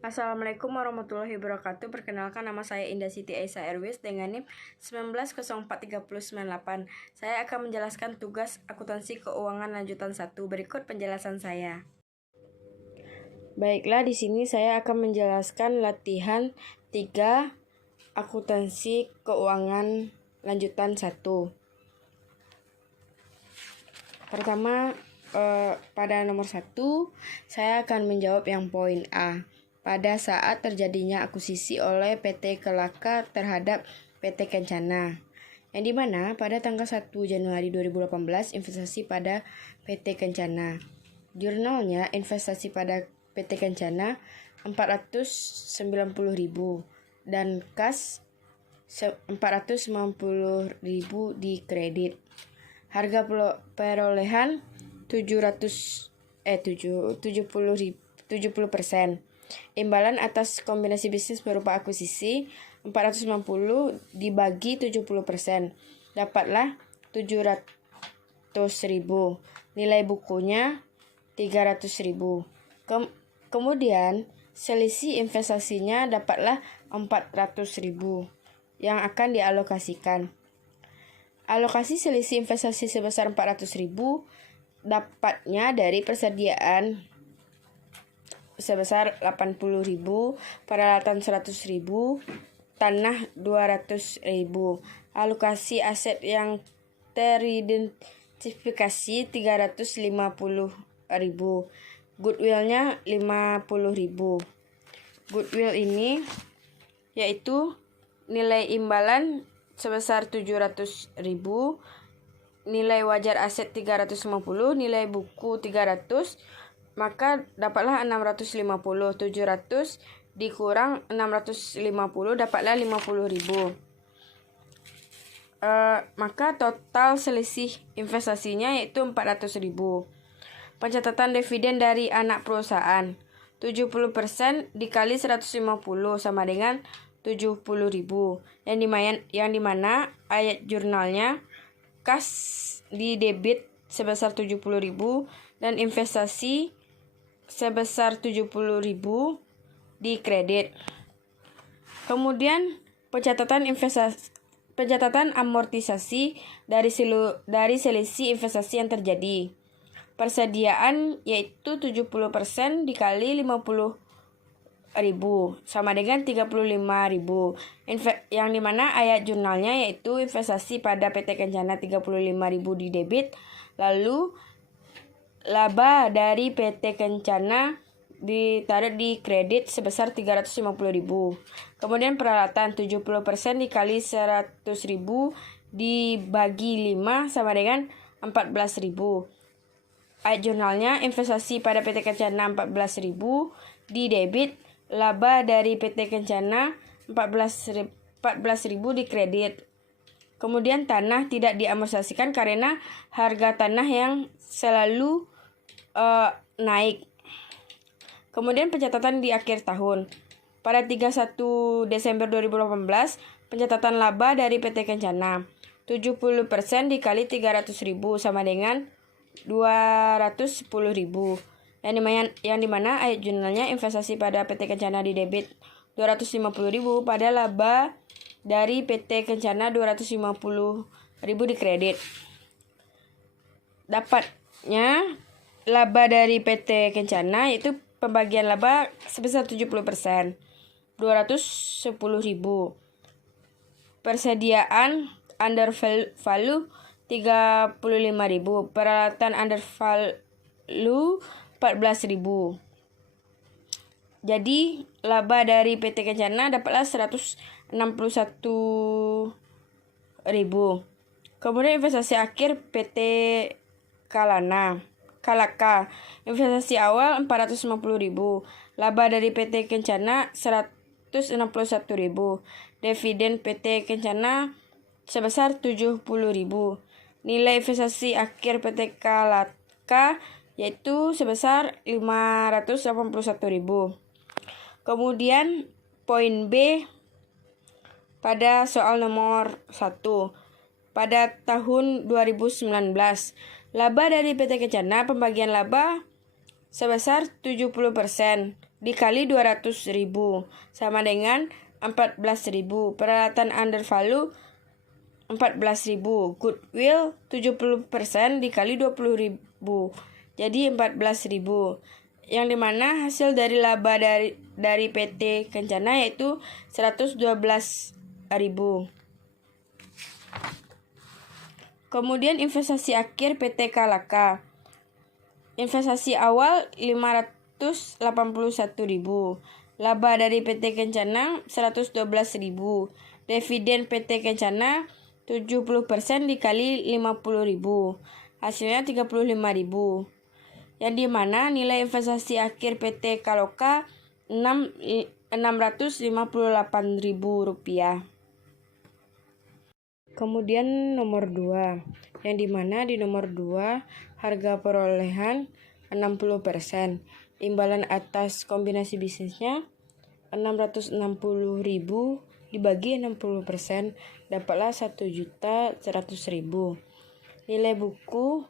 Assalamualaikum warahmatullahi wabarakatuh. Perkenalkan, nama saya Indah Siti Aisyah Airways dengan NIM 19043098. Saya akan menjelaskan tugas akuntansi keuangan lanjutan 1. Berikut penjelasan saya. Baiklah, di sini saya akan menjelaskan latihan 3 akuntansi keuangan lanjutan 1. Pertama, pada nomor 1, saya akan menjawab yang poin A. Pada saat terjadinya akuisisi oleh PT Kelaka terhadap PT Kencana, yang dimana pada tanggal 1 Januari 2018 investasi pada PT Kencana. Jurnalnya investasi pada PT Kencana 490.000 dan kas 490.000 di kredit. Harga perolehan 70%. Imbalan atas kombinasi bisnis berupa akuisisi 490 dibagi 70%. Dapatlah 700.000. Nilai bukunya 300.000. Kemudian selisih investasinya dapatlah 400.000 yang akan dialokasikan. Alokasi selisih investasi sebesar 400.000 dapatnya dari persediaan sebesar 80.000, peralatan 100.000, tanah 200.000. Alokasi aset yang teridentifikasi 350.000. Goodwill-nya 50.000. Goodwill ini yaitu nilai imbalan sebesar 700.000, nilai wajar aset 350, nilai buku 300, maka dapatlah 650. 700 dikurang 650 dapatlah 50.000. Maka total selisih investasinya yaitu 400.000. Pencatatan dividen dari anak perusahaan 70% dikali 150 sama dengan 70.000. Yang dimana ayat jurnalnya kas di debit sebesar 70.000 dan investasi sebesar 70.000 di kredit. Kemudian pencatatan amortisasi dari selisih investasi yang terjadi. Persediaan yaitu 70% dikali 50.000 sama dengan 35.000. Yang dimana ayat jurnalnya yaitu investasi pada PT Kencana 35.000 di debit, lalu laba dari PT Kencana ditaruh di kredit sebesar 350.000. Kemudian peralatan 70% dikali 100.000 dibagi 5 sama dengan 14.000. Ayat jurnalnya investasi pada PT Kencana 14.000 di debit, laba dari PT Kencana 14.000 di kredit. Kemudian tanah tidak diamortisasikan karena harga tanah yang selalu naik. Kemudian pencatatan di akhir tahun. Pada 31 Desember 2018, pencatatan laba dari PT Kencana 70% dikali 300.000 sama dengan 210.000. Yang dimana ayat jurnalnya investasi pada PT Kencana di debit 250.000 pada laba dari PT Kencana 250.000 di kredit. Dapatnya laba dari PT Kencana yaitu pembagian laba sebesar 70%, 210.000. Persediaan under value 35.000, peralatan under value 14.000. Jadi laba dari PT Kencana dapatlah 161.000. Kemudian investasi akhir PT Kalaka. Investasi awal 450.000. Laba dari PT Kencana 161.000. Dividen PT Kencana sebesar 70.000. Nilai investasi akhir PT Kalaka yaitu sebesar 581.000. Kemudian poin B pada soal nomor 1. Pada tahun 2019, laba dari PT Kencana pembagian laba sebesar 70% dikali 200.000 sama dengan 14.000. Peralatan under value 14.000. Goodwill 70% dikali 20.000. Jadi 14.000. Yang dimana hasil dari laba dari PT Kencana yaitu 112.000. Kemudian investasi akhir PT Kalaka. Investasi awal 581.000. Laba dari PT Kencana 112.000. Dividen PT Kencana 70% dikali 50.000. Hasilnya 35.000. Yang dimana nilai investasi akhir PT Kalaka 658.000 rupiah. Kemudian nomor 2, yang dimana di nomor 2 harga perolehan 60%. Imbalan atas kombinasi bisnisnya 660.000 dibagi 60%, dapatlah 1.100.000. Nilai buku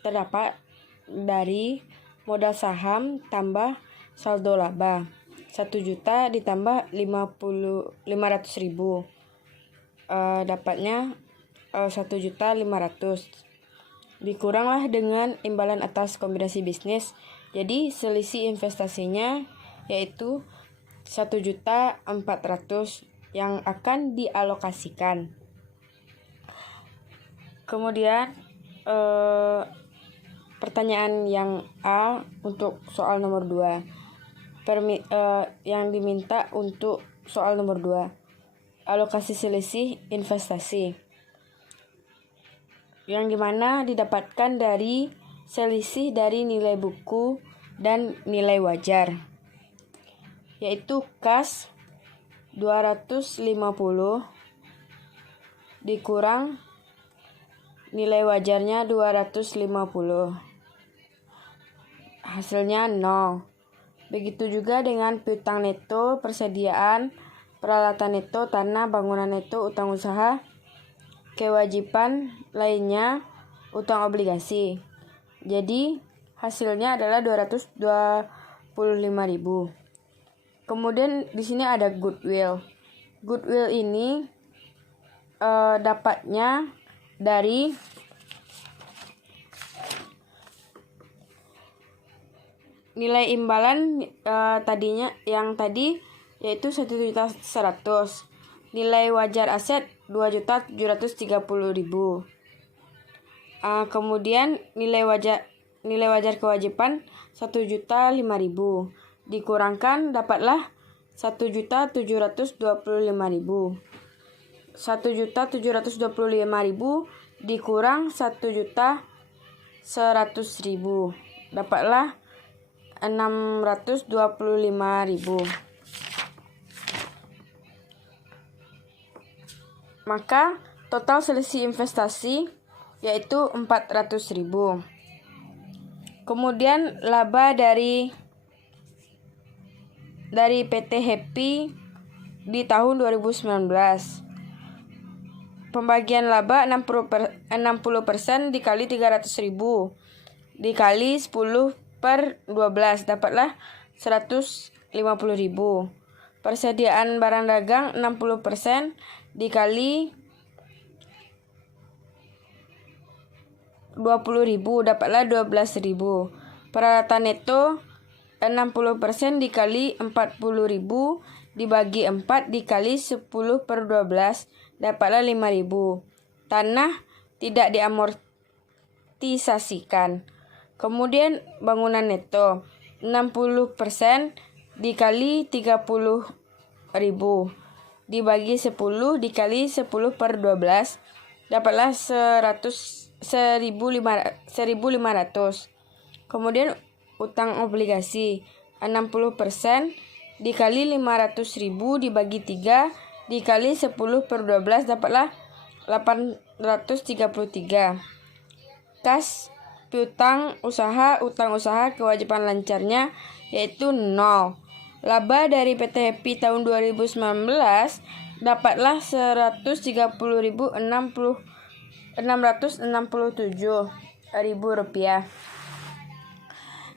terdapat dari modal saham tambah saldo laba 1 juta ditambah 500.000. Dapatnya 1.500.000. Dikuranglah dengan imbalan atas kombinasi bisnis. Jadi selisih investasinya yaitu 1.400.000 yang akan dialokasikan. Kemudian pertanyaan yang A untuk soal nomor 2. Yang diminta untuk soal nomor 2. Alokasi selisih investasi. Yang dimana didapatkan dari selisih dari nilai buku dan nilai wajar. Yaitu kas 250 dikurang nilai wajarnya 250. Hasilnya 0. Begitu juga dengan piutang neto, persediaan, peralatan neto, tanah, bangunan neto, utang usaha, kewajiban lainnya, utang obligasi. Jadi hasilnya adalah 225.000. Kemudian di sini ada goodwill. Goodwill ini dapatnya dari nilai imbalan tadi yaitu 1.100.000. Nilai wajar aset 2.730.000. Kemudian nilai wajar kewajiban 1.005.000. Dikurangkan dapatlah 1.725.000. 1.725.000 dikurang 1.100.000. Dapatlah 625.000. Maka total selisih investasi yaitu 400.000. Kemudian laba dari PT Happy di tahun 2019. Pembagian laba 60% dikali 300.000 dikali 10/12 dapatlah 150.000. Persediaan barang dagang 60% dikali 20.000 dapatlah 12.000. Peralatan neto 60% dikali 40.000 dibagi 4 dikali 10/12 dapatlah 5.000. Tanah tidak diamortisasikan. Kemudian bangunan neto 60% dikali 30.000 dibagi 10 dikali 10/12 dapatlah 1.500. Kemudian utang obligasi 60% dikali 500.000 dibagi 3 dikali 10/12 dapatlah 833. Kas piutang usaha, utang usaha, kewajiban lancarnya yaitu 0. Laba dari PT Happy tahun 2019 dapatlah 130.667.000 rupiah.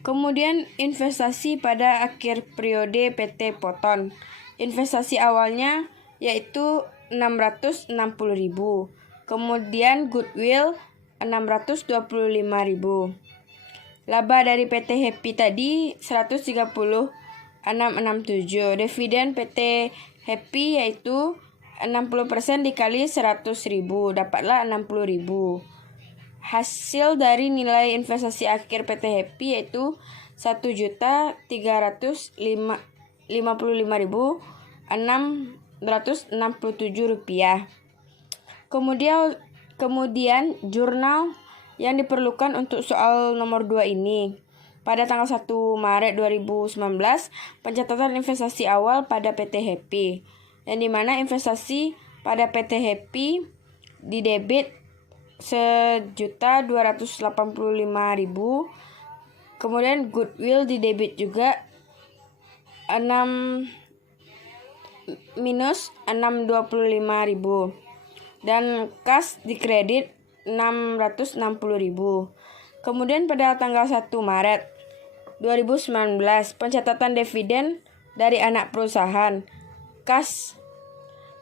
Kemudian investasi pada akhir periode PT Poton. Investasi awalnya yaitu 660.000. Kemudian goodwill 625.000. Laba dari PT Happy tadi 136,67. Dividen PT Happy yaitu 60% dikali 100.000, dapatlah 60.000. Hasil dari nilai investasi akhir PT Happy yaitu 1.355.667 rupiah. Kemudian jurnal yang diperlukan untuk soal nomor 2 ini. Pada tanggal 1 Maret 2019, pencatatan investasi awal pada PT Happy, yang dimana investasi pada PT Happy didebit 1.285.000. Kemudian goodwill didebit juga minus 625.000. Dan kas dikredit 660.000. Kemudian pada tanggal 1 Maret 2019, pencatatan dividen dari anak perusahaan. Kas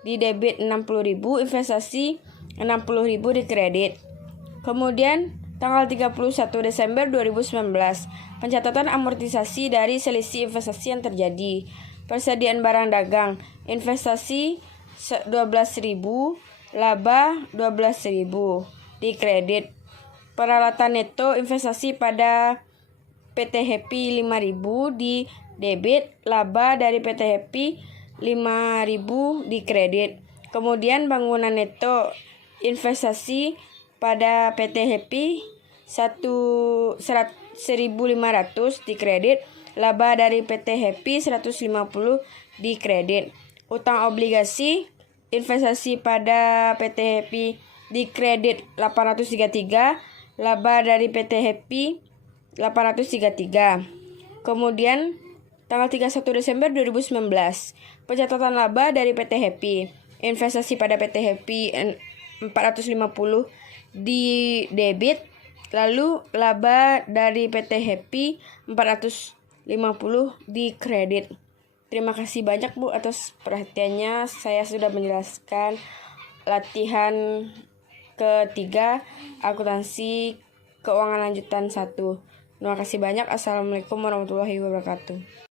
didebit 60.000, investasi 60.000 dikredit. Kemudian tanggal 31 Desember 2019, pencatatan amortisasi dari selisih investasi yang terjadi. Persediaan barang dagang, investasi 12.000, laba 12.000 dikredit. Peralatan neto investasi pada PT Happy 5.000 di debit, laba dari PT Happy 5.000 dikredit. Kemudian bangunan neto investasi pada PT Happy 1.500 dikredit, laba dari PT Happy 150 dikredit. Utang obligasi investasi pada PT Happy dikredit 833, laba dari PT Happy 833. Kemudian tanggal 31 Desember 2019, pencatatan laba dari PT Happy. Investasi pada PT Happy 450 di debit, lalu laba dari PT Happy 450 di kredit. Terima kasih banyak Bu atas perhatiannya. Saya sudah menjelaskan latihan ketiga akuntansi keuangan lanjutan 1. Terima kasih banyak. Assalamualaikum warahmatullahi wabarakatuh.